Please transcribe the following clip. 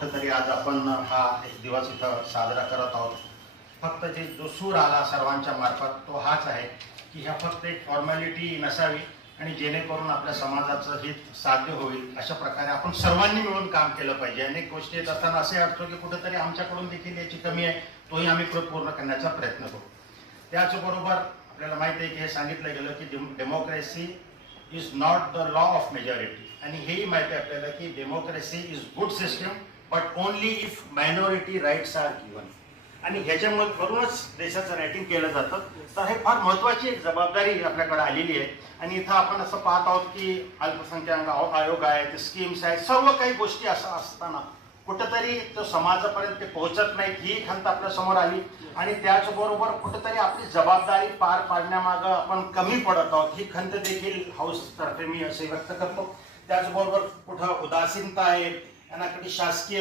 तरी आज आपण हा एक दिवस इथं साजरा करत आहोत. फक्त जो सूर आला सर्वांच्या मार्फत तो हाच आहे की ह्या फक्त एक फॉर्मॅलिटी नसावी आणि जेणेकरून आपल्या समाजाचं हित साध्य होईल अशा प्रकारे आपण सर्वांनी मिळून काम केलं पाहिजे. अनेक गोष्टी येत असताना असे वाटतो की कुठेतरी आमच्याकडून देखील याची कमी आहे, तोही आम्ही पूर्ण करण्याचा प्रयत्न करू. त्याचबरोबर आपल्याला माहिती आहे की हे सांगितलं गेलं की democracy is not the law of majority, आणि हेही माहिती आहे आपल्याला की democracy is good system but only if minority rights are given. आणि ह्याच्यावरूनच देशाचं रेटिंग केलं जातं. तर हे फार महत्त्वाची एक जबाबदारी आपल्याकडे आलेली आहे. आणि इथं आपण असं पाहत आहोत की अल्पसंख्याक आयोग आहे, ते स्कीम्स आहेत, सर्व काही गोष्टी असं असताना कुठंतरी तो समाजापर्यंत ते पोहोचत नाहीत, ही खंत आपल्या समोर आली. आणि त्याचबरोबर कुठंतरी आपली जबाबदारी पार पाडण्यामागं आपण कमी पडत आहोत, ही खंत देखील हाऊसतर्फे मी असे व्यक्त करतो. त्याचबरोबर कुठं उदासीनता आहे, यांना कधी शासकीय